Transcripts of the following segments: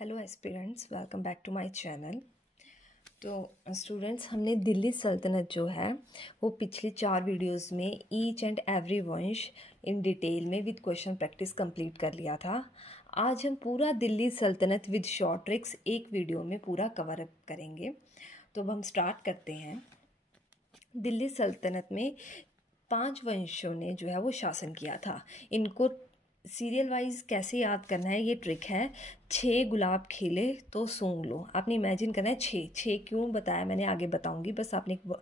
Hello aspirants, welcome back to my channel. तो students, हमने दिल्ली सल्तनत जो है वो पिछले 4 वीडियोस में ईच एंड एवरी वंश इन डिटेल में विद क्वेश्चन प्रैक्टिस कंप्लीट कर लिया था। आज हम पूरा दिल्ली सल्तनत विद शॉर्ट ट्रिक्स एक वीडियो में पूरा कवर अप करेंगे। तो अब हम स्टार्ट करते हैं। दिल्ली सल्तनत में 5 वंशों ने जो है वो शासन किया था। इनको सीरियल वाइज कैसे याद करना है, ये ट्रिक है। 6 गुलाब खिले तो सूंघ लो। आपने इमेजिन करना है 6 क्यों बताया मैंने आगे बताऊंगी, बस आपने एक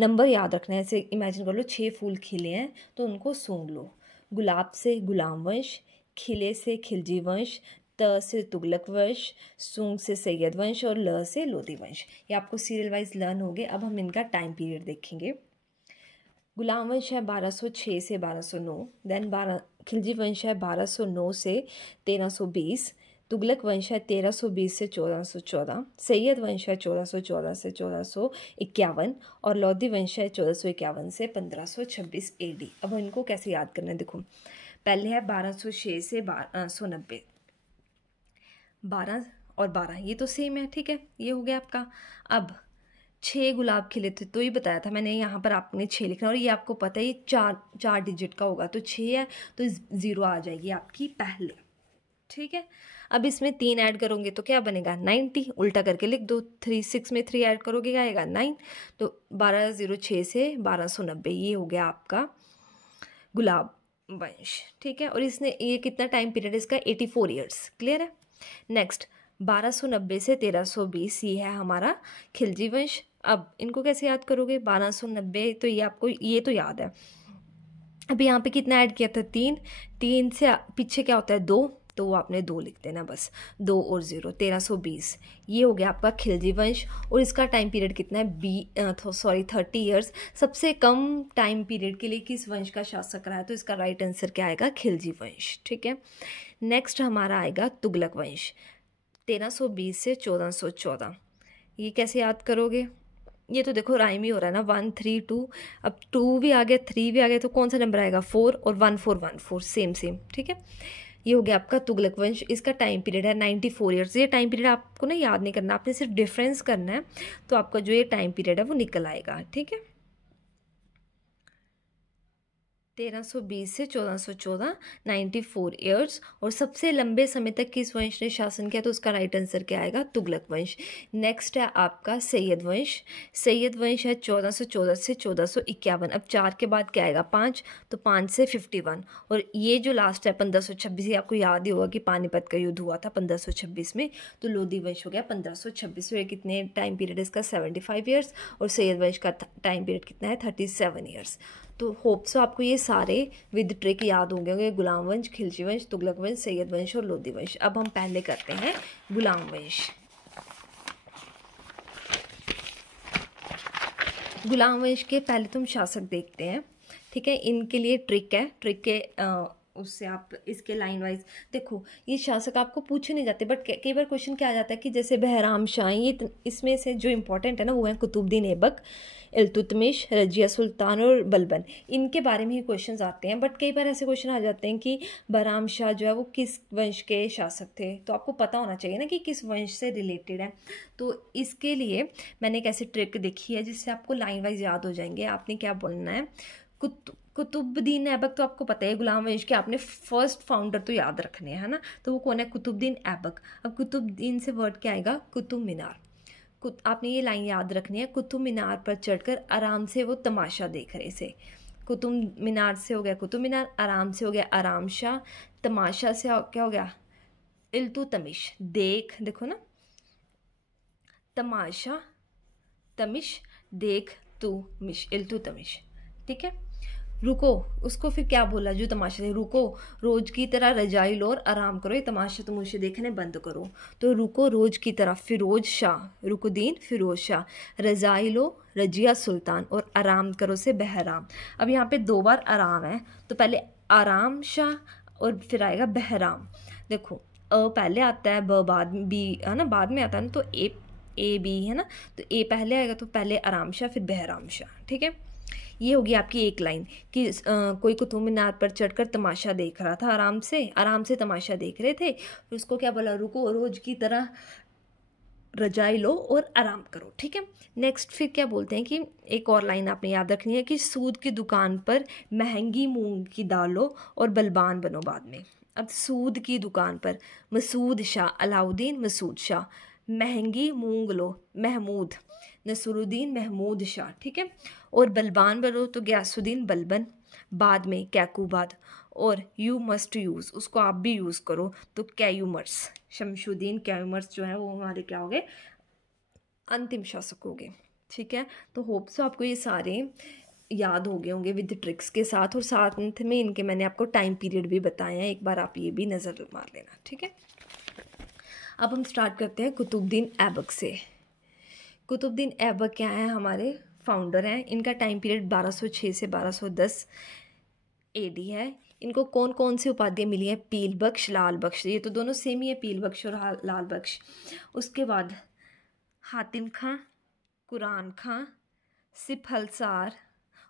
नंबर याद रखना है। ऐसे इमेजिन कर लो 6 फूल खिले हैं तो उनको सूंघ लो। गुलाब से गुलाम वंश, खिले से खिलजी वंश, त से तुगलक वंश, सूंघ से सैयद वंश और ल से लोधी वंश। ये आपको सीरियल वाइज लर्न हो गए। अब हम इनका टाइम पीरियड देखेंगे। गुलाम वंश है 1206 से 1209, देन खिलजी वंश है 1209 से 1320, तुगलक वंश है 1320 से 1414, सैयद वंश है 1414 से 1451 और लोधी वंश है 1451 से 1526 AD। अब इनको कैसे याद करना है देखो। पहले है 1206 से 1290, 12 और 12 ये तो सेम है, ठीक है, ये हो गया आपका। अब 6 गुलाब खिले थे तो ये बताया था मैंने, यहाँ पर आपने 6 लिखना और ये आपको पता है ये चार डिजिट का होगा, तो 6 है तो 0 आ जाएगी आपकी पहले, ठीक है। अब इसमें 3 ऐड करोगे तो क्या बनेगा 90, उल्टा करके लिख दो। 6 में 3 ऐड करोगे क्या आएगा 9, तो 1206 से 1290 ये हो गया आपका गुलाब वंश, ठीक है। और इसने ये कितना टाइम पीरियड इसका 84 ईयर्स, क्लियर है। नेक्स्ट 1290 से 1320 ये है हमारा खिलजी वंश। अब इनको कैसे याद करोगे, 1290 तो ये आपको ये तो याद है। अभी यहाँ पे कितना ऐड किया था 3 से पीछे क्या होता है 2, तो वो आपने 2 लिख देना बस, 2 और 0 1320 ये हो गया आपका खिलजी वंश। और इसका टाइम पीरियड कितना है 30 ईयर्स। सबसे कम टाइम पीरियड के लिए किस वंश का शासक रहा है, तो इसका राइट आंसर क्या आएगा खिलजी वंश, ठीक है। नेक्स्ट हमारा आएगा तुगलक वंश 1320 से 1414। ये कैसे याद करोगे, ये तो देखो राइम ही हो रहा है ना, 1 3 2, अब 2 भी आ गया 3 भी आ गया, तो कौन सा नंबर आएगा 4 और 1 4 1 4 सेम, ठीक है। ये हो गया आपका तुगलक वंश। इसका टाइम पीरियड है 94 ईयर्स। ये टाइम पीरियड आपको ना याद नहीं करना, आपने सिर्फ डिफरेंस करना है, तो आपका जो ये टाइम पीरियड है वो निकल आएगा, ठीक है। 1320 से 1414 94 ईयर्स। और सबसे लंबे समय तक किस वंश ने शासन किया, तो उसका राइट आंसर क्या आएगा तुगलक वंश। नेक्स्ट है आपका सैयद वंश। सैयद वंश है 1414 से 1451। अब 4 के बाद क्या आएगा 5, तो 5 से 51। और ये जो लास्ट है 1526, ये आपको याद ही होगा कि पानीपत का युद्ध हुआ था 1526 में, तो लोधी वंश हो गया 1526। ये कितने टाइम पीरियड इसका 75 ईयर्स। और सैयद वंश का टाइम पीरियड कितना है 37 ईयर्स। तो होप सो आपको ये सारे विद ट्रिक याद होंगे होंगे, गुलाम वंश, खिलजी वंश, तुगलक वंश, सैयद वंश और लोधी वंश। अब हम पहले करते हैं गुलाम वंश। गुलाम वंश के पहले तुम शासक देखते हैं, ठीक है। इनके लिए ट्रिक है, ट्रिक के उससे आप इसके लाइन वाइज देखो। ये शासक आपको पूछे नहीं जाते, बट कई बार क्वेश्चन क्या आ जाता है कि जैसे बहराम शाह, ये इसमें से जो इंपॉर्टेंट है ना वो है कुतुबुद्दीन ऐबक, इल्तुतमिश, रजिया सुल्तान और बलबन। इनके बारे में ही क्वेश्चंस आते हैं। बट कई बार ऐसे क्वेश्चन आ जाते हैं कि बहराम शाह जो है वो किस वंश के शासक थे, तो आपको पता होना चाहिए ना कि किस वंश से रिलेटेड है। तो इसके लिए मैंने एक ऐसी ट्रिक देखी है जिससे आपको लाइन वाइज याद हो जाएंगे। आपने क्या बोलना है, कुतुबुद्दीन ऐबक तो आपको पता है गुलाम वंश के, आपने फर्स्ट फाउंडर तो याद रखने हैं, है ना। तो वो कौन है, कुतुबुद्दीन ऐबक। अब कुतुबुद्दीन से वर्ड क्या आएगा कुतुब मीनार। आपने ये लाइन याद रखनी है, कुतुब मीनार पर चढ़कर आराम से वो तमाशा देख रहे थे। कुतुब मीनार से हो गया कुतुब मीनार, आराम से हो गया आराम शाह, तमाशा से क्या हो गया इल्तुतमिश। देखो ना, तमाशा तमिश, देख तू मिश, इल्तुतमिश, ठीक है। रुको, उसको फिर क्या बोला जो तमाशा थे, रुको रोज की तरह रजाई लो और आराम करो, ये तमाशा तमुशे देखने बंद करो। तो रुको रोज की तरह फिरोज शाह, रुकुद्दीन फिरोज शाह, रजाई लो रजिया सुल्तान और आराम करो से बहराम। अब यहाँ पे 2 बार आराम है, तो पहले आराम शाह और फिर आएगा बहराम। देखो अ पहले आता है, ब बाद में, बी है ना बाद में आता है ना, तो ए बी है ना, तो ए पहले आएगा, तो पहले आराम शाह फिर बहराम शाह, ठीक है। ये होगी आपकी एक लाइन कि कोई कुतुब मीनार पर चढ़कर तमाशा देख रहा था, आराम से तमाशा देख रहे थे, फिर उसको क्या बोला, रुको रोज की तरह रजाई लो और आराम करो। ठीक है, नेक्स्ट फिर क्या बोलते हैं कि एक और लाइन आपने याद रखनी है कि सूद की दुकान पर महंगी मूंग की दाल लो और बलवान बनो बाद में। अब सूद की दुकान पर मसूद शाह, अलाउद्दीन मसूद शाह, महंगी मूंग लो महमूद नसरुद्दीन महमूद शाह। ठीक है, और बलवान बनो तो गयासुद्दीन बलबन, बाद में कैकूबाद, और यू मस्ट यूज़ उसको आप भी यूज़ करो तो कैयूमर्स, शमशुद्दीन कैयूमर्स जो है वो हमारे क्या हो गए, अंतिम शासक हो गए। ठीक है, तो होप सो आपको ये सारे याद हो गए होंगे विद ट्रिक्स के साथ, और साथ में इनके मैंने आपको टाइम पीरियड भी बताए हैं, एक बार आप ये भी नज़र मार लेना। ठीक है, अब हम स्टार्ट करते हैं कुतुबुद्दीन ऐबक से। कुतुबुद्दीन ऐबक क्या है, हमारे फाउंडर हैं। इनका टाइम पीरियड 1206 से 1210 AD है। इनको कौन कौन सी उपाधियाँ मिली हैं, पील बख्श, लाल बख्श, ये तो दोनों सेम ही है, पील बख्श और लाल बख्श। उसके बाद हातिम खां, कुरान खां, सिपहलसार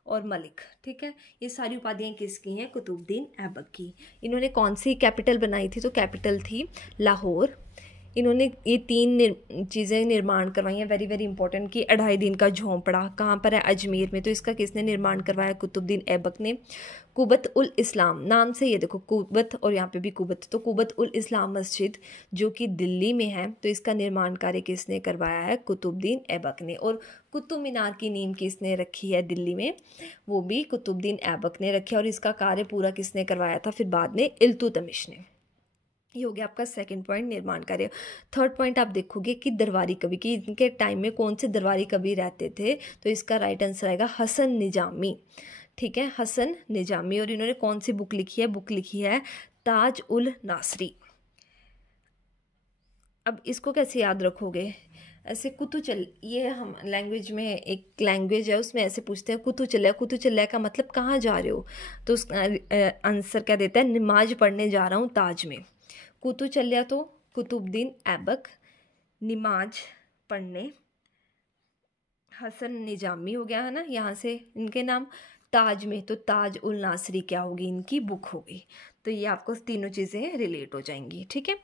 और मलिक। ठीक है, ये सारी उपाधियाँ किसकी हैं, कुतुबुद्दीन ऐबक की। इन्होंने कौन सी कैपिटल बनाई थी, तो कैपिटल थी लाहौर। इन्होंने ये 3 चीज़ें निर्माण करवाई हैं, वेरी वेरी इंपॉर्टेंट, कि 2.5 दिन का झोंपड़ा कहाँ पर है, अजमेर में, तो इसका किसने निर्माण करवाया, कुतुबुद्दीन ऐबक ने। कुबत उल इस्लाम, नाम से ये देखो कुबत और यहाँ पे भी कुबत, तो कुबत उल इस्लाम मस्जिद जो कि दिल्ली में है, तो इसका निर्माण कार्य किसने करवाया है, कुतुबुद्दीन ऐबक ने। और कुतुब मीनार की नींव किसने रखी है दिल्ली में, वो भी कुतुबुद्दीन ऐबक ने रखी है, और इसका कार्य पूरा किसने करवाया था, फिर बाद में इल्तुतमिश ने। ये हो गया आपका सेकंड पॉइंट, निर्माण कार्य। थर्ड पॉइंट आप देखोगे कि दरबारी कवि, कि इनके टाइम में कौन से दरबारी कवि रहते थे, तो इसका राइट आंसर आएगा हसन निजामी। ठीक है, हसन निजामी। और इन्होंने कौन सी बुक लिखी है, बुक लिखी है ताज उल नासरी। अब इसको कैसे याद रखोगे, ऐसे कुतुचल, ये हम लैंग्वेज में एक लैंग्वेज है उसमें ऐसे पूछते हैं कुतुचल्या, कुतुचल्या का मतलब कहाँ जा रहे हो, तो उसका आंसर क्या देता है, नमाज पढ़ने जा रहा हूँ ताज में। कुतुचल्या तो कुतुबुद्दीन ऐबक, नमाज पढ़ने हसन निजामी हो गया है ना, यहाँ से इनके नाम। ताज में तो ताज उल नासरी क्या होगी, इनकी बुक होगी। तो ये आपको तीनों चीज़ें रिलेट हो जाएंगी। ठीक है,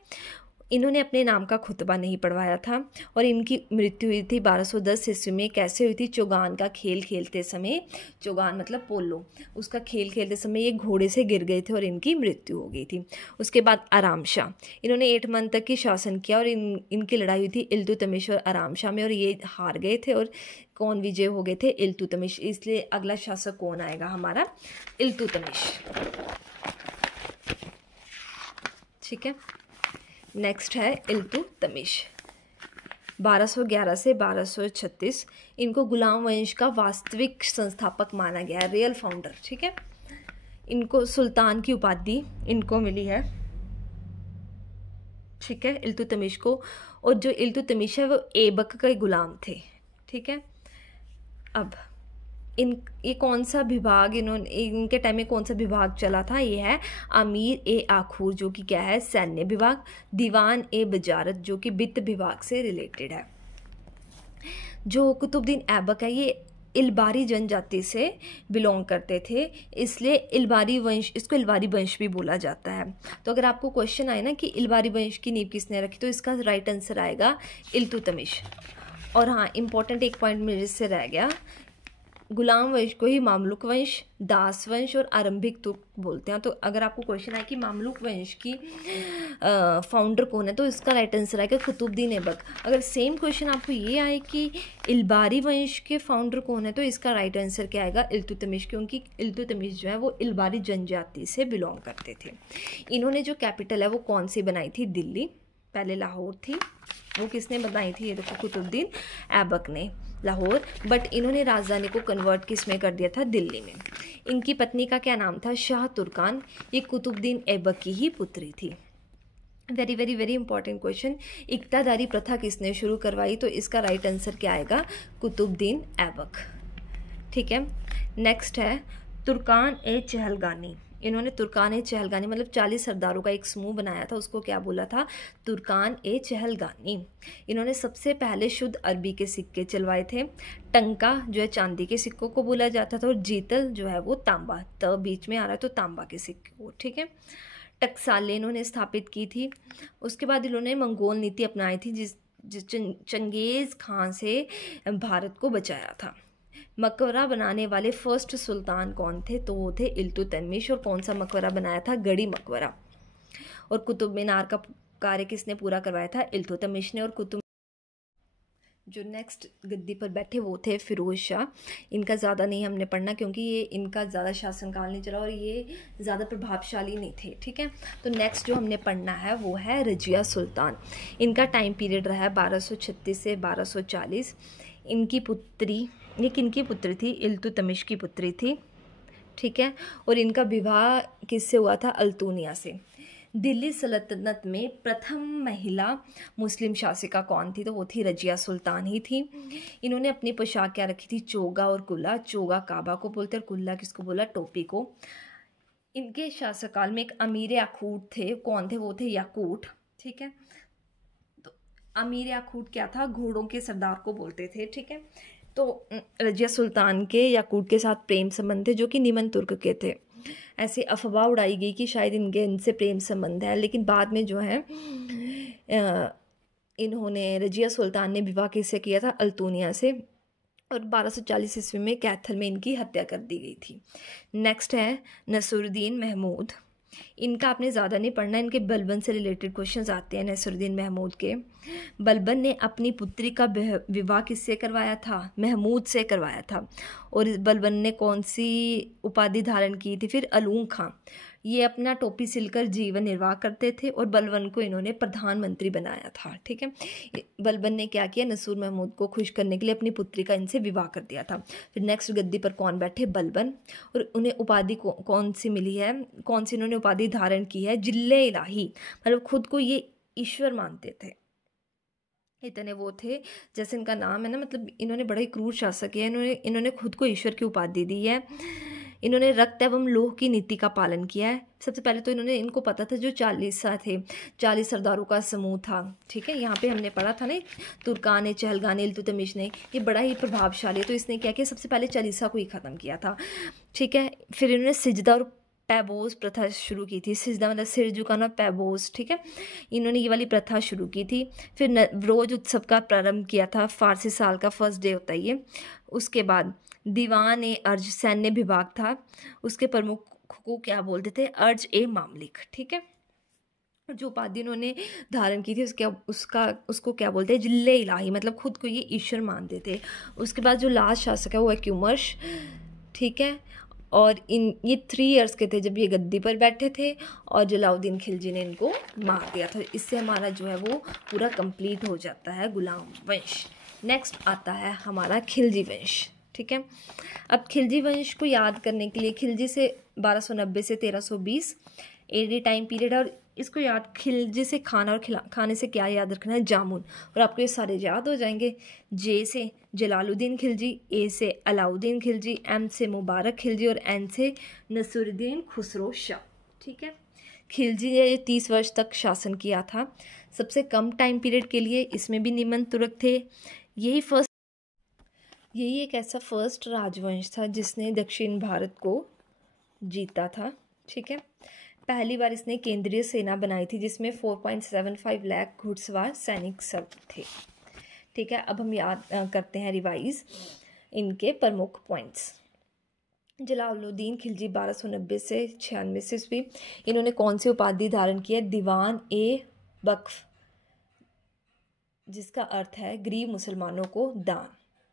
इन्होंने अपने नाम का खुतबा नहीं पढ़वाया था, और इनकी मृत्यु हुई थी 1210 ईस्वी में। कैसे हुई थी, चौगान का खेल खेलते समय, चौगान मतलब पोलो, उसका खेल खेलते समय ये घोड़े से गिर गए थे और इनकी मृत्यु हो गई थी। उसके बाद आराम शाह, इन्होंने 8 मंथ तक की शासन किया, और इनकी लड़ाई हुई थी इल्तुतमिश और आराम शाह में, और ये हार गए थे, और कौन विजय हो गए थे, इल्तुतमिश। इसलिए अगला शासक कौन आएगा हमारा, इल्तुतमिश। ठीक है, नेक्स्ट है इल्तुतमिश, 1211 से 1236। इनको गुलाम वंश का वास्तविक संस्थापक माना गया है, रियल फाउंडर। ठीक है, इनको सुल्तान की उपाधि इनको मिली है। ठीक है, इल्तुतमिश को, और जो इल्तुतमिश है वो ऐबक के गुलाम थे। ठीक है, अब ये कौन सा विभाग, इनके टाइम में कौन सा विभाग चला था, ये है अमीर ए आखूर जो कि क्या है, सैन्य विभाग। दीवान ए बजारत जो कि वित्त विभाग से रिलेटेड है। जो कुतुबुद्दीन ऐबक है ये इलबारी जनजाति से बिलोंग करते थे, इसलिए इलबारी वंश, इसको इलबारी वंश भी बोला जाता है। तो अगर आपको क्वेश्चन आए ना कि इलबारी वंश की नींव किसने रखी, तो इसका राइट आंसर आएगा इल्तुतमिश। और हाँ, इम्पॉर्टेंट एक पॉइंट मेरे से रह गया, गुलाम वंश को ही मामलुक वंश, दास वंश और आरंभिक तुर्क बोलते हैं। तो अगर आपको क्वेश्चन आए कि मामलुक वंश की फाउंडर कौन है, तो इसका राइट आंसर आएगा कुतुबुद्दीन ऐबक। अगर सेम क्वेश्चन आपको ये आए कि इलबारी वंश के फाउंडर कौन है, तो इसका राइट आंसर क्या आएगा, इल्तुतमिश, क्योंकि इल्तुतमिश जो है वो इलबारी जनजाति से बिलोंग करते थे। इन्होंने जो कैपिटल है वो कौन सी बनाई थी, दिल्ली, पहले लाहौर थी, वो किसने बनाई थी, ये देखो कुतुबुद्दीन ऐबक ने, लाहौर। बट इन्होंने राजधानी को कन्वर्ट किस में कर दिया था, दिल्ली में। इनकी पत्नी का क्या नाम था, शाह तुर्कान। ये कुतुबुद्दीन ऐबक की ही पुत्री थी। Very very very important question, इक्तादारी प्रथा किसने शुरू करवाई, तो इसका राइट आंसर क्या आएगा, कुतुबुद्दीन ऐबक। ठीक है, नेक्स्ट है तुर्कान ए चहलगानी। इन्होंने तुर्कान चहलगानी मतलब 40 सरदारों का एक समूह बनाया था, उसको क्या बोला था, तुर्कान चहलगानी। इन्होंने सबसे पहले शुद्ध अरबी के सिक्के चलवाए थे। टंका जो है चांदी के सिक्कों को बोला जाता था, और जीतल जो है वो तांबा, त बीच में आ रहा है तो तांबा के सिक्के को, ठीक है। टकसालें इन्होंने स्थापित की थी। उसके बाद इन्होंने मंगोल नीति अपनाई थी, जिस चंगेज़ खान से भारत को बचाया था। मकबरा बनाने वाले फर्स्ट सुल्तान कौन थे, तो वो थे इल्तुतमिश। और कौन सा मकबरा बनाया था, गढ़ी मकबरा। और कुतुब मीनार का कार्य किसने पूरा करवाया था, इल्तुतमिश ने। और कुतुब जो नेक्स्ट गद्दी पर बैठे वो थे फिरोज शाह। इनका ज़्यादा नहीं हमने पढ़ना, क्योंकि ये इनका ज़्यादा शासनकाल नहीं चला और ये ज़्यादा प्रभावशाली नहीं थे, ठीक है। तो नेक्स्ट जो हमने पढ़ना है वो है रजिया सुल्तान। इनका टाइम पीरियड रहा है 1236 से 1240। इनकी पुत्री, ये किनकी पुत्री थी, इल्तुतमिश की पुत्री थी, ठीक है। और इनका विवाह किससे हुआ था, अल्तुनिया से। दिल्ली सल्तनत में प्रथम महिला मुस्लिम शासिका कौन थी, तो वो थी रजिया सुल्तान ही थी। इन्होंने अपनी पोशाक क्या रखी थी, चोगा और कुल्ला। चोगा काबा को बोलते हैं और कुल्ला किसको बोला, टोपी को। इनके शासनकाल में एक अमीर याकूट थे, कौन थे, वो थे याकूट, ठीक है। तो अमीर याकूट क्या था, घोड़ों के सरदार को बोलते थे, ठीक है। तो रजिया सुल्तान के याकूट के साथ प्रेम संबंध थे, जो कि निमन तुर्क के थे। ऐसी अफवाह उड़ाई गई कि शायद इनसे प्रेम संबंध है, लेकिन बाद में जो है इन्होंने, रजिया सुल्तान ने विवाह किससे किया था, अल्तुनिया से। और 1240 ईस्वी में कैथल में इनकी हत्या कर दी गई थी। नेक्स्ट है नसरुद्दीन महमूद। इनका आपने ज़्यादा नहीं पढ़ना, इनके बलबन से रिलेटेड क्वेश्चंस आते हैं नसरुद्दीन महमूद के। बलबन ने अपनी पुत्री का विवाह किससे करवाया था, महमूद से करवाया था। और बलबन ने कौन सी उपाधि धारण की थी, फिर अलूम खां। ये अपना टोपी सिलकर जीवन निर्वाह करते थे और बलबन को इन्होंने प्रधानमंत्री बनाया था, ठीक है। बलबन ने क्या किया, नसूर महमूद को खुश करने के लिए अपनी पुत्री का इनसे विवाह कर दिया था। फिर नेक्स्ट गद्दी पर कौन बैठे, बलबन। और उन्हें उपाधि कौन सी मिली है, कौन सी इन्होंने उपाधि धारण की है, जिल्ले इलाही। मतलब खुद को ये ईश्वर मानते थे, इतने वो थे। जैसे इनका नाम है ना, मतलब इन्होंने बड़ा ही क्रूर शासक है, इन्होंने खुद को ईश्वर की उपाधि दी है। इन्होंने रक्त एवं लोह की नीति का पालन किया है। सबसे पहले तो इनको पता था, जो 40 थे, 40 सरदारों का समूह था, ठीक है। यहाँ पे हमने पढ़ा था ना, तुर्कान चहलगानी इल्तुतमिश ने, ये बड़ा ही प्रभावशाली है। तो इसने क्या किया, सबसे पहले 40 को ही ख़त्म किया था, ठीक है। फिर इन्होंने सिजदा और पैबोस प्रथा शुरू की थी। सिजदा मतलब सिर झुकाना, पैबोस, ठीक है। इन्होंने ये वाली प्रथा शुरू की थी। फिर नवरोज उत्सव का प्रारंभ किया था, फारसी साल का फर्स्ट डे होता है ये। उसके बाद दीवान अर्ज सैन्य विभाग था, उसके प्रमुख को क्या बोलते थे, अर्ज मामलिक, ठीक है। जो उपाधि उन्होंने धारण की थी उसको क्या बोलते हैं, जिल्ले इलाही, मतलब खुद को ये ईश्वर मानते थे। उसके बाद जो लास्ट शासक है वो है क्यूमर्श, ठीक है। और ये 3 इयर्स के थे जब ये गद्दी पर बैठे थे, और जलाउद्दीन खिलजी ने इनको मार दिया था। इससे हमारा जो है वो पूरा कंप्लीट हो जाता है गुलाम वंश। नेक्स्ट आता है हमारा खिलजी वंश, ठीक है। अब खिलजी वंश को याद करने के लिए, खिलजी से 1290 से 1320 एडी टाइम पीरियड है। और इसको याद, खिलजी से खाना और खाने से क्या याद रखना है, जामुन। और आपको ये सारे याद हो जाएंगे। जे से जलालुद्दीन खिलजी, ए से अलाउद्दीन खिलजी, एम से मुबारक खिलजी और एन से नसरुद्दीन खुसरो शाह, ठीक है। खिलजी ने 30 वर्ष तक शासन किया था। सबसे कम टाइम पीरियड के लिए इसमें भी निमन तुर्क थे। यही एक ऐसा फर्स्ट राजवंश था जिसने दक्षिण भारत को जीता था, ठीक है। पहली बार इसने केंद्रीय सेना बनाई थी, जिसमें 4.75 लाख घुड़सवार सैनिक सब थे, ठीक है। अब हम याद करते हैं रिवाइज इनके प्रमुख पॉइंट्स। जलालुद्दीन खिलजी 1290 से 96 ईस्वी। इन्होंने कौन सी उपाधि धारण की है, दीवान बख्श, जिसका अर्थ है गरीब मुसलमानों को दान,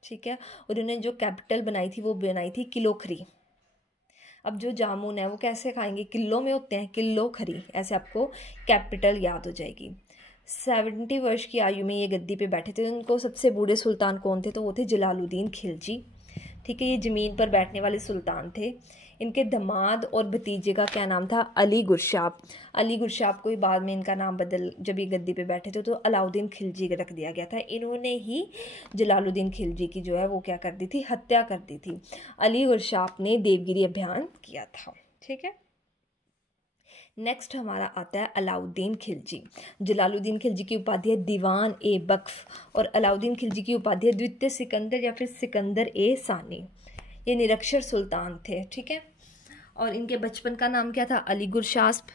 ठीक है। और उन्होंने जो कैपिटल बनाई थी वो बनाई थी किलोखरी। अब जो जामुन है वो कैसे खाएंगे, किलो में होते हैं, किलो खरी, ऐसे आपको कैपिटल याद हो जाएगी। 70 वर्ष की आयु में ये गद्दी पे बैठे थे। उनको सबसे बूढ़े सुल्तान कौन थे, तो वो थे जलालुद्दीन खिलजी, ठीक है। ये ज़मीन पर बैठने वाले सुल्तान थे। इनके दामाद और भतीजे का क्या नाम था, अली गुरशाब। अली गुरशाब को ही बाद में इनका नाम बदल, जब ये गद्दी पे बैठे थे तो अलाउद्दीन खिलजी रख दिया गया था। इन्होंने ही जलालुद्दीन खिलजी की जो है वो क्या कर दी थी, हत्या कर दी थी। अली गुरशाब ने देवगिरी अभियान किया था, ठीक है। नेक्स्ट हमारा आता है अलाउद्दीन खिलजी। जलालुद्दीन खिलजी की उपाधि है दीवान ए बख्श और अलाउद्दीन खिलजी की उपाधि है द्वितीय सिकंदर या फिर सिकंदर ए सानी। ये निरक्षर सुल्तान थे, ठीक है। और इनके बचपन का नाम क्या था? अली गुरशास्प।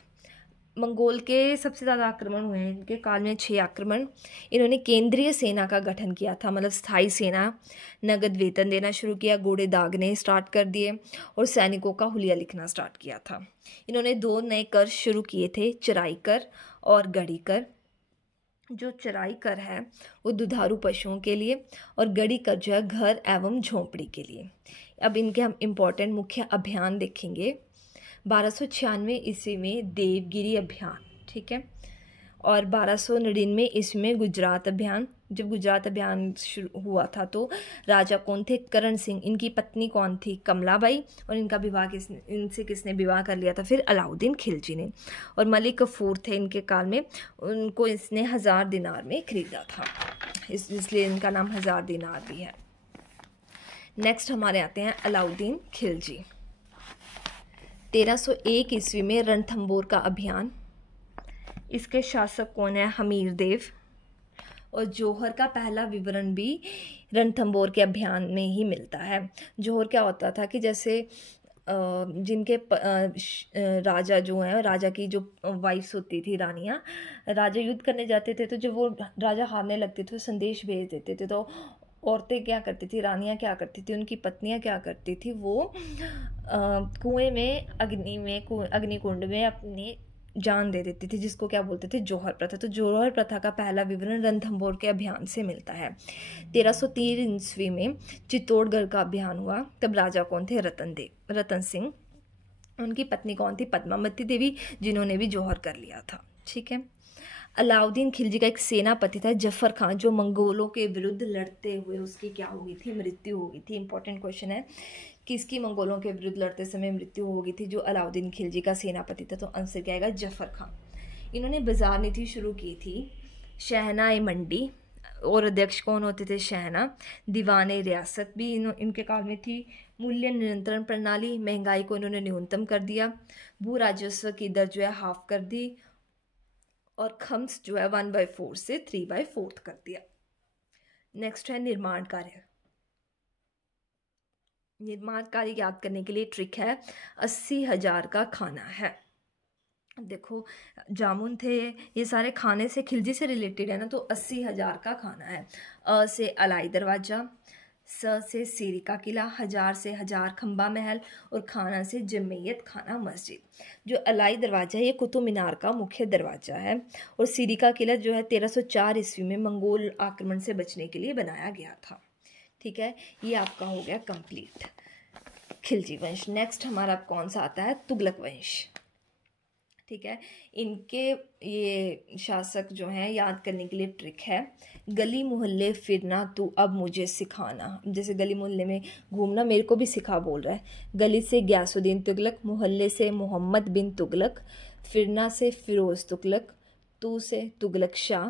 मंगोल के सबसे ज़्यादा आक्रमण हुए हैं इनके काल में, 6 आक्रमण। इन्होंने केंद्रीय सेना का गठन किया था, मतलब स्थायी सेना। नगद वेतन देना शुरू किया, घोड़े दागने स्टार्ट कर दिए और सैनिकों का हुलिया लिखना स्टार्ट किया था। इन्होंने 2 नए कर शुरू किए थे, चराई कर और गढ़ी कर। जो चराई कर है वो दुधारू पशुओं के लिए और गढ़ी कर जो है घर एवं झोंपड़ी के लिए। अब इनके हम इम्पोर्टेंट मुख्य अभियान देखेंगे। 1296 ईस्वी में देवगिरी अभियान, ठीक है। और 1299 ईस्वी में गुजरात अभियान। जब गुजरात अभियान शुरू हुआ था तो राजा कौन थे? करण सिंह। इनकी पत्नी कौन थी? कमलाबाई। और इनका विवाह इनसे किसने विवाह कर लिया था? फिर अलाउद्दीन खिलजी ने। और मलिक कफूर थे इनके काल में, उनको इसने 1000 दिनार में खरीदा था, इसलिए इनका नाम 1000 दिनार भी है। नेक्स्ट हमारे आते हैं अलाउद्दीन खिलजी। 1301 ईस्वी में रणथंबोर का अभियान। इसके शासक कौन है? हमीर देव। और जौहर का पहला विवरण भी रणथंबोर के अभियान में ही मिलता है। जौहर क्या होता था कि जैसे जिनके राजा जो हैं, राजा की जो वाइफ्स होती थी, रानियाँ, राजा युद्ध करने जाते थे तो जब वो राजा हारने लगते थे तो संदेश भेज देते थे। तो औरतें क्या करती थी, रानियाँ क्या करती थी, उनकी पत्नियाँ क्या करती थी, वो कुएं में अग्निकुंड में अपनी जान दे देती थी, जिसको क्या बोलते थे? जौहर प्रथा। तो जौहर प्रथा का पहला विवरण रणथंबोर के अभियान से मिलता है। 1303 ईस्वी में चित्तौड़गढ़ का अभियान हुआ। तब राजा कौन थे? रतन सिंह। उनकी पत्नी कौन थी? पद्मावती देवी, जिन्होंने भी जौहर कर लिया था, ठीक है। अलाउद्दीन खिलजी का एक सेनापति था जफर खान, जो मंगोलों के विरुद्ध लड़ते हुए उसकी क्या हो गई थी? मृत्यु हो गई थी। इंपॉर्टेंट क्वेश्चन है, किसकी मंगोलों के विरुद्ध लड़ते समय मृत्यु हो गई थी? जो अलाउद्दीन खिलजी का सेनापति था। तो आंसर क्या आएगा? जफर खान। इन्होंने बाजार नीति शुरू की थी। शहना ए मंडी और अध्यक्ष कौन होते थे? शहना। दीवान ए रियासत भी इनके काल में थी। मूल्य नियंत्रण प्रणाली, महंगाई को इन्होंने न्यूनतम कर दिया। भू राजस्व की दर जो है हाफ कर दी और खम्स जो है 1/4 से 3/4 कर दिया। नेक्स्ट है निर्माण कार्य। निर्माण कार्य याद करने के लिए ट्रिक है, 80,000 का खाना है। देखो जामुन थे, ये सारे खाने से, खिलजी से रिलेटेड है ना, तो 80,000 का खाना है। अ से अलाई दरवाजा, स से सीरी का किला, 1000 से हजार खंबा महल और खाना से जमैयत खाना मस्जिद। जो अलाई दरवाजा है ये कुतुब मीनार का मुख्य दरवाजा है और सीरी का किला जो है 1304 ईस्वी में मंगोल आक्रमण से बचने के लिए बनाया गया था, ठीक है। ये आपका हो गया कंप्लीट खिलजी वंश। नेक्स्ट हमारा कौन सा आता है? तुगलक वंश, ठीक है। इनके ये शासक जो हैं, याद करने के लिए ट्रिक है, गली मोहल्ले फिरना तू अब मुझे सिखाना। जैसे गली मोहल्ले में घूमना मेरे को भी सिखा बोल रहा है। गली से गयासुद्दीन तुगलक, मोहल्ले से मोहम्मद बिन तुगलक, फिरना से फिरोज़ तुगलक, तू से तुगलक शाह,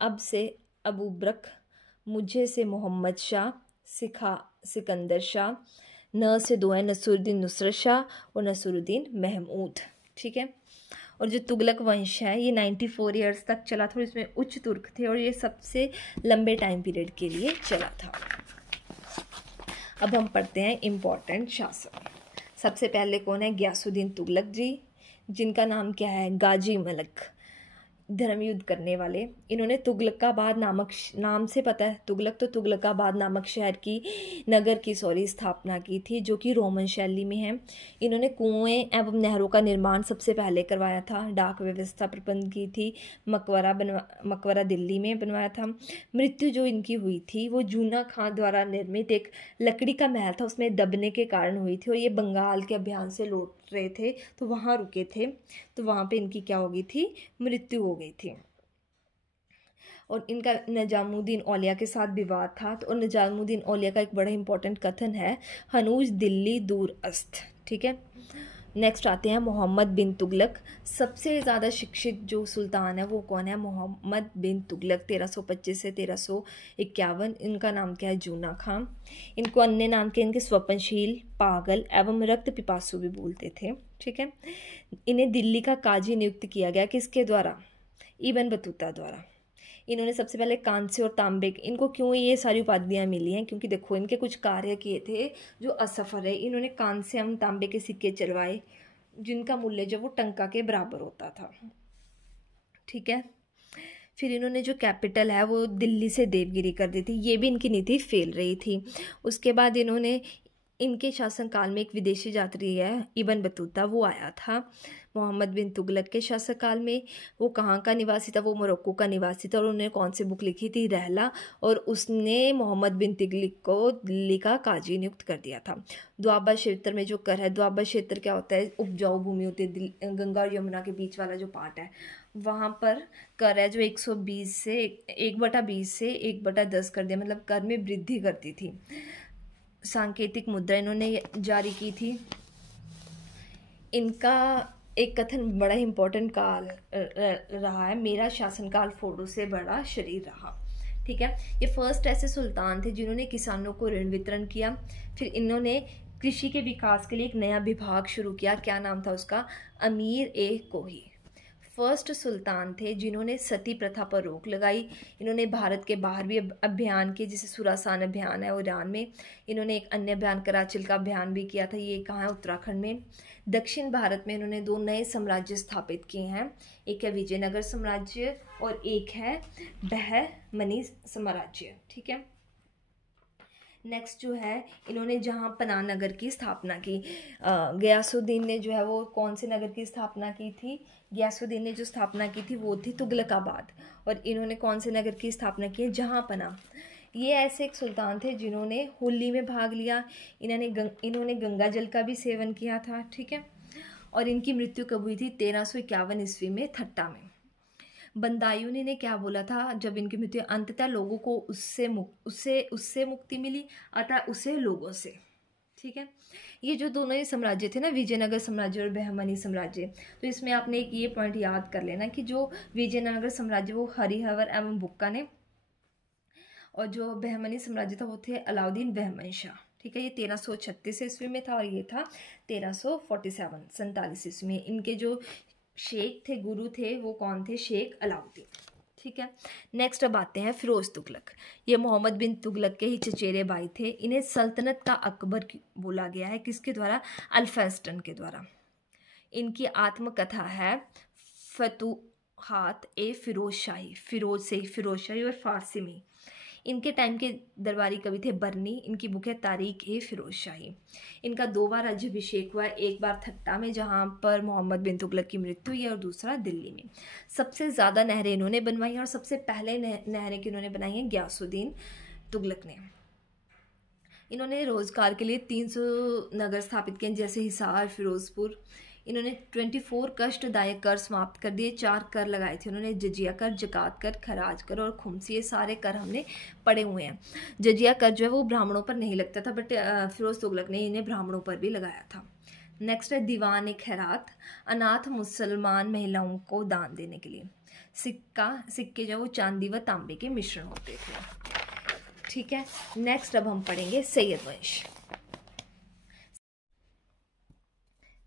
अब से अबू बकर, मुझे से मोहम्मद शाह, सिखा सिकंदर शाह, न से दो है नसरुद्दीन नुसरत शाह और नसरुद्दीन महमूद, ठीक है। और जो तुगलक वंश है ये 94 ईयर्स तक चला था और इसमें उच्च तुर्क थे और ये सबसे लंबे टाइम पीरियड के लिए चला था। अब हम पढ़ते हैं इम्पोर्टेंट शासक। सबसे पहले कौन है? गयासुद्दीन तुगलक जी, जिनका नाम क्या है? गाजी मलक, धर्म युद्ध करने वाले। इन्होंने तुगलकाबाद नामक, नाम से पता है तुगलक, तो तुगलकाबाद नामक शहर की नगर की स्थापना की थी, जो कि रोमन शैली में है। इन्होंने कुएं एवं नहरों का निर्माण सबसे पहले करवाया था। डाक व्यवस्था प्रबंध की थी। मकबरा दिल्ली में बनवाया था। मृत्यु जो इनकी हुई थी वो जूना खां द्वारा निर्मित एक लकड़ी का महल था, उसमें दबने के कारण हुई थी और ये बंगाल के अभियान से लौट रहे थे तो वहाँ रुके थे, तो वहाँ पे इनकी क्या हो गई थी? मृत्यु हो गई थी। और इनका निजामुद्दीन औलिया के साथ विवाद था। तो और निजामुद्दीन औलिया का एक बड़ा इंपॉर्टेंट कथन है, हनूज दिल्ली दूर अस्त, ठीक है। नेक्स्ट आते हैं मोहम्मद बिन तुगलक। सबसे ज़्यादा शिक्षित जो सुल्तान है वो कौन है? मोहम्मद बिन तुगलक। 1325 से 1351। इनका नाम क्या है? जूना खां। इनको अन्य नाम के इनके स्वप्नशील, पागल एवं रक्त पिपासु भी बोलते थे। ठीक है। इन्हें दिल्ली का काजी नियुक्त किया गया, किसके द्वारा? इब्न बतूता द्वारा। इन्होंने सबसे पहले कांस्य और तांबे, इनको क्यों ये सारी उपाधियाँ मिली हैं? क्योंकि देखो इनके कुछ कार्य किए थे जो असफल है। इन्होंने कांस्य एवं तांबे के सिक्के चलवाए जिनका मूल्य जो वो टंका के बराबर होता था। ठीक है। फिर इन्होंने जो कैपिटल है वो दिल्ली से देवगिरी कर दी थी, ये भी इनकी नीति फेल रही थी। उसके बाद इनके शासनकाल में एक विदेशी यात्री है इब्न बतूता, वो आया था मोहम्मद बिन तुगलक के शासनकाल में। वो कहाँ का निवासी था? वो मोरक्को का निवासी था। और उन्होंने कौन सी बुक लिखी थी? रहला। और उसने मोहम्मद बिन तुगलक को दिल्ली का काजी नियुक्त कर दिया था। दोआबा क्षेत्र में जो कर है, दोआबा क्षेत्र क्या होता है? उपजाऊ भूमि होती है, गंगा और यमुना के बीच वाला जो पार्ट है वहाँ पर कर है जो 120 से 1/20 से 1/10 कर दिया, मतलब कर में वृद्धि करती थी। सांकेतिक मुद्रा इन्होंने जारी की थी। इनका एक कथन बड़ा ही इम्पोर्टेंट काल रहा है, मेरा शासनकाल फोड़ों से बड़ा शरीर रहा। ठीक है। ये फर्स्ट ऐसे सुल्तान थे जिन्होंने किसानों को ऋण वितरण किया। फिर इन्होंने कृषि के विकास के लिए एक नया विभाग शुरू किया। क्या नाम था उसका? अमीर ए कोही। फर्स्ट सुल्तान थे जिन्होंने सती प्रथा पर रोक लगाई। इन्होंने भारत के बाहर भी अभियान किए, जैसे सुरासान अभियान है ईरान में। इन्होंने एक अन्य अभियान कराचिल का अभियान भी किया था, ये कहाँ है? उत्तराखंड में। दक्षिण भारत में इन्होंने 2 नए साम्राज्य स्थापित किए हैं, एक है विजयनगर साम्राज्य और एक है बहमनी साम्राज्य। ठीक है। नेक्स्ट जो है इन्होंने जहाँ पनाह नगर की स्थापना की। गयासुद्दीन ने जो है वो कौन से नगर की स्थापना की थी? गयासुद्दीन ने जो स्थापना की थी वो थी तुगलकाबाद। और इन्होंने कौन से नगर की स्थापना की है? जहाँ पनाह। ये ऐसे एक सुल्तान थे जिन्होंने होली में भाग लिया। इन्होंने गंगा जल का भी सेवन किया था। ठीक है। और इनकी मृत्यु कब हुई थी? 1351 ईस्वी में ठट्टा में। बंदायूनी ने क्या बोला था जब इनकी मृत्यु? अंततः लोगों को उससे मुक्ति मिली, अतः उसे लोगों से। ठीक है। ये जो दोनों ही साम्राज्य थे ना, विजयनगर साम्राज्य और बहमनी साम्राज्य, तो इसमें आपने एक ये पॉइंट याद कर लेना कि जो विजयनगर साम्राज्य वो हरिहर एवं बुक्का ने, और जो बहमनी साम्राज्य था वो थे अलाउद्दीन बहमनशाह। ठीक है। ये 1336 ईस्वी में था और ये था 47 ईस्वी में। इनके जो शेख थे, गुरु थे, वो कौन थे? शेख अलाउद्दीन। ठीक है। नेक्स्ट अब आते हैं फिरोज तुगलक। ये मोहम्मद बिन तुगलक के ही चचेरे भाई थे। इन्हें सल्तनत का अकबर बोला गया है, किसके द्वारा? अल्फेस्टन के द्वारा। इनकी आत्मकथा है फतूहात ए फिरोज शाही, फिरोज शाही और फारसी में। इनके टाइम के दरबारी कवि थे बर्नी। इनकी बुक है तारीख ए फिरोज शाही। इनका 2 बार राज्याभिषेक हुआ है, एक बार ठट्टा में जहाँ पर मोहम्मद बिन तुगलक की मृत्यु हुई और दूसरा दिल्ली में। सबसे ज़्यादा नहरें इन्होंने बनवाई और सबसे पहले नहरें किन्होंने बनाई हैं? गयासुद्दीन तुगलक ने। इन्होंने रोज़गार के लिए 300 नगर स्थापित किए, जैसे हिसार, फिरोजपुर। इन्होंने 24 कष्टदायक कर समाप्त कर दिए। 4 कर लगाए थे उन्होंने, जजिया कर, जकात कर, खराज कर और खुमसी। ये सारे कर हमने पढ़े हुए हैं। जजिया कर जो है वो ब्राह्मणों पर नहीं लगता था, बट फिरोज तुगलक ने इन्हें ब्राह्मणों पर भी लगाया था। नेक्स्ट है दीवान खैरात, अनाथ मुसलमान महिलाओं को दान देने के लिए। सिक्के जो वो चांदी व तांबे के मिश्रण होते थे। ठीक है। नेक्स्ट अब हम पढ़ेंगे सैयद वंश।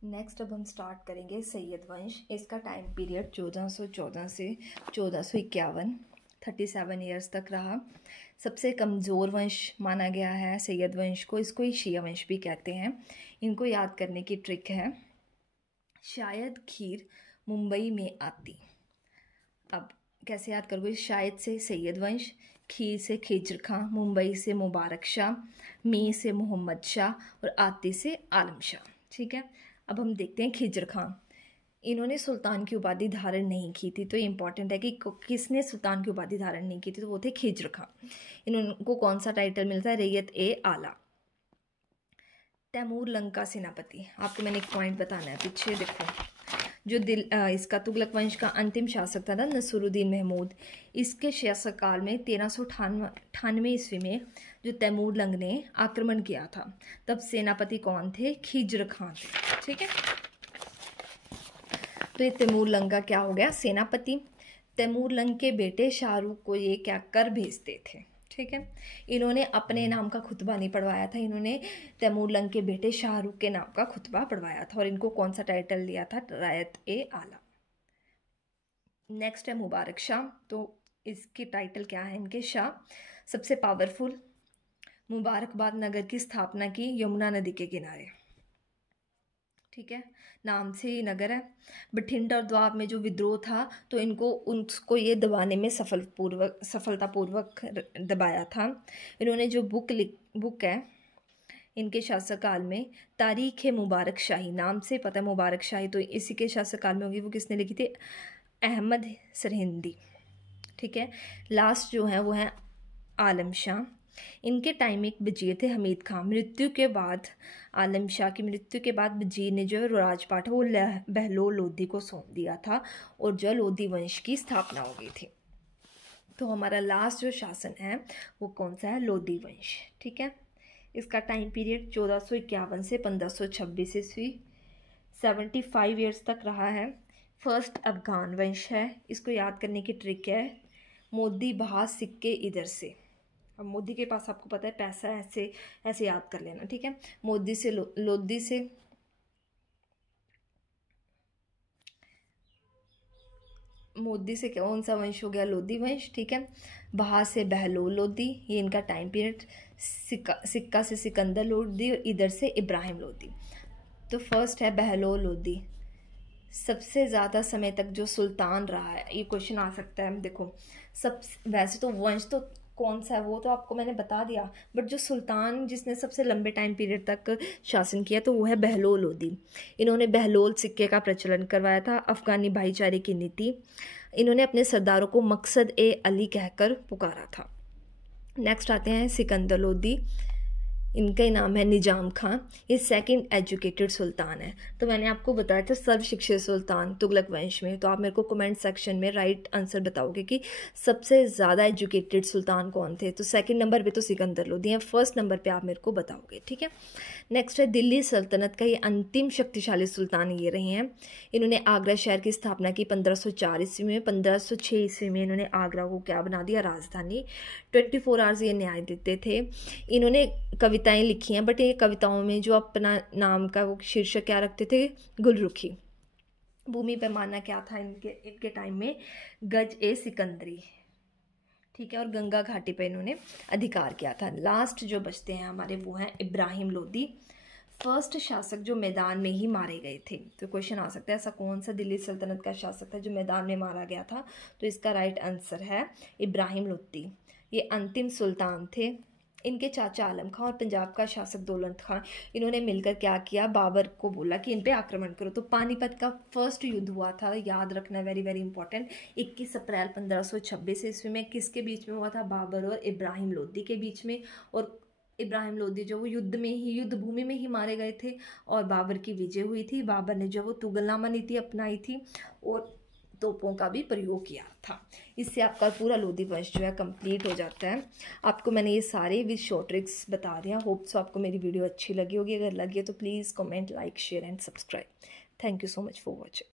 नेक्स्ट अब हम स्टार्ट करेंगे सैयद वंश। इसका टाइम पीरियड 1414 से 1451, 37 ईयर्स तक रहा। सबसे कमज़ोर वंश माना गया है सैयद वंश को। इसको ही शिया वंश भी कहते हैं। इनको याद करने की ट्रिक है, शायद खीर मुंबई में आती। अब कैसे याद करोगे? शायद से सैयद वंश, खीर से खिज्र खां, मुंबई से मुबारक शाह, मी से मोहम्मद शाह और आती से आलम शाह। ठीक है। अब हम देखते हैं खिज्र खां। इन्होंने सुल्तान की उपाधि धारण नहीं की थी, तो इम्पॉर्टेंट है कि किसने सुल्तान की उपाधि धारण नहीं की थी, तो वो थे खिज्र खां। इनको कौन सा टाइटल मिलता है? रैयत ए आला। तैमूर लंका सेनापति। आपको मैंने एक पॉइंट बताना है, पीछे देखो। जो इसका तुगलक वंश का अंतिम शासक था ना, नसरुद्दीन महमूद, इसके शासककाल में 1398 ईस्वी में जो तैमूर लंग ने आक्रमण किया था, तब सेनापति कौन थे? खिज्र खां थे। ठीक है। तो ये तैमूर लंग का क्या हो गया, सेनापति। तैमूर लंग के बेटे शाहरुख को ये क्या कर भेजते थे, ठीक है। इन्होंने अपने नाम का खुतबा नहीं पढ़वाया था, इन्होंने तैमूर लंग के बेटे शाहरुख के नाम का खुतबा पढ़वाया था और इनको कौन सा टाइटल दिया था, रायत ए आला। नेक्स्ट है मुबारक शाह। तो इसके टाइटल क्या है इनके, शाह। सबसे पावरफुल, मुबारकबाद नगर की स्थापना की यमुना नदी के किनारे, ठीक है, नाम से ही नगर है। बठिंडा और द्वाब में जो विद्रोह था तो इनको उसको ये दबाने में सफलतापूर्वक दबाया था। इन्होंने जो बुक है इनके शासनकाल में, तारीख है मुबारक शाही, नाम से पता है मुबारक शाही, तो इसी के शासनकाल में होगी। वो किसने लिखी थी, अहमद सरहिंदी, ठीक है। लास्ट जो है वो है आलम शाह। इनके टाइम में एक वजीर थे हमीद खान। मृत्यु के बाद, आलम शाह की मृत्यु के बाद वजीर ने जो राजपाट है वो बहलोल लोधी को सौंप दिया था और जो लोधी वंश की स्थापना हो गई थी। तो हमारा लास्ट जो शासन है वो कौन सा है, लोधी वंश, ठीक है। इसका टाइम पीरियड 1451 से 1526 ईस्वी, 75 ईयर्स तक रहा है। फर्स्ट अफगान वंश है। इसको याद करने की ट्रिक है, मोदी बहा सिक्के इधर से। अब मोदी के पास आपको पता है पैसा, ऐसे ऐसे याद कर लेना, ठीक है। मोदी से लोधी से मोदी से कौन सा वंश हो गया, लोधी वंश, ठीक है। बहा से बहलोल लोधी, ये इनका टाइम पीरियड। सिक्का से सिकंदर लोधी और इधर से इब्राहिम लोधी। तो फर्स्ट है बहलोल लोधी। सबसे ज़्यादा समय तक जो सुल्तान रहा है, ये क्वेश्चन आ सकता है। देखो वैसे तो वंश तो कौन सा है वो तो आपको मैंने बता दिया, बट जो सुल्तान जिसने सबसे लंबे टाइम पीरियड तक शासन किया तो वो है बहलोल लोधी। इन्होंने बहलोल सिक्के का प्रचलन करवाया था, अफगानी भाईचारे की नीति। इन्होंने अपने सरदारों को मकसद ए अली कहकर पुकारा था। नेक्स्ट आते हैं सिकंदर लोधी। इनका ही नाम है निजाम खां। ये सेकंड एजुकेटेड सुल्तान है। तो मैंने आपको बताया था सर्व शिक्षित सुल्तान तुगलक वंश में। तो आप मेरे को कमेंट सेक्शन में राइट आंसर बताओगे कि सबसे ज़्यादा एजुकेटेड सुल्तान कौन थे। तो सेकंड नंबर पे तो सिकंदर लोधी हैं, फर्स्ट नंबर पे आप मेरे को बताओगे, ठीक है। नेक्स्ट है दिल्ली सल्तनत का ये अंतिम शक्तिशाली सुल्तान ये रहे हैं। इन्होंने आगरा शहर की स्थापना की 1504 ईस्वी में। 1506 ईस्वी में इन्होंने आगरा को क्या बना दिया, राजधानी। 24 आवर्स ये न्याय देते थे। इन्होंने कविताएं लिखी हैं, बट ये कविताओं में जो अपना नाम का वो शीर्षक क्या रखते थे, गुलरुखी। भूमि पैमाना क्या था इनके टाइम में, गज ए सिकंदरी, ठीक है। और गंगा घाटी पे इन्होंने अधिकार किया था। लास्ट जो बचते हैं हमारे वो हैं इब्राहिम लोधी, फर्स्ट शासक जो मैदान में ही मारे गए थे। तो क्वेश्चन आ सकता है ऐसा कौन सा दिल्ली सल्तनत का शासक था जो मैदान में मारा गया था। तो इसका राइट आंसर है इब्राहिम लोधी। ये अंतिम सुल्तान थे। इनके चाचा आलम खां और पंजाब का शासक दौलत खां, इन्होंने मिलकर क्या किया, बाबर को बोला कि इन पे आक्रमण करो। तो पानीपत का फर्स्ट युद्ध हुआ था, याद रखना, वेरी वेरी इंपॉर्टेंट। 21 अप्रैल 1526 ईस्वी में किसके बीच में हुआ था, बाबर और इब्राहिम लोधी के बीच में। और इब्राहिम लोधी जो वो युद्ध भूमि में ही मारे गए थे और बाबर की विजय हुई थी। बाबर ने जो वो तुगलनामा नीति अपनाई थी और तोपों का भी प्रयोग किया था। इससे आपका पूरा लोधी वंश जो है कंप्लीट हो जाता है। आपको मैंने ये सारे विद शॉर्ट ट्रिक्स बता दिया। होप सो आपको मेरी वीडियो अच्छी लगी होगी। अगर लगी है तो please comment, like, share and subscribe. Thank you so much for watching.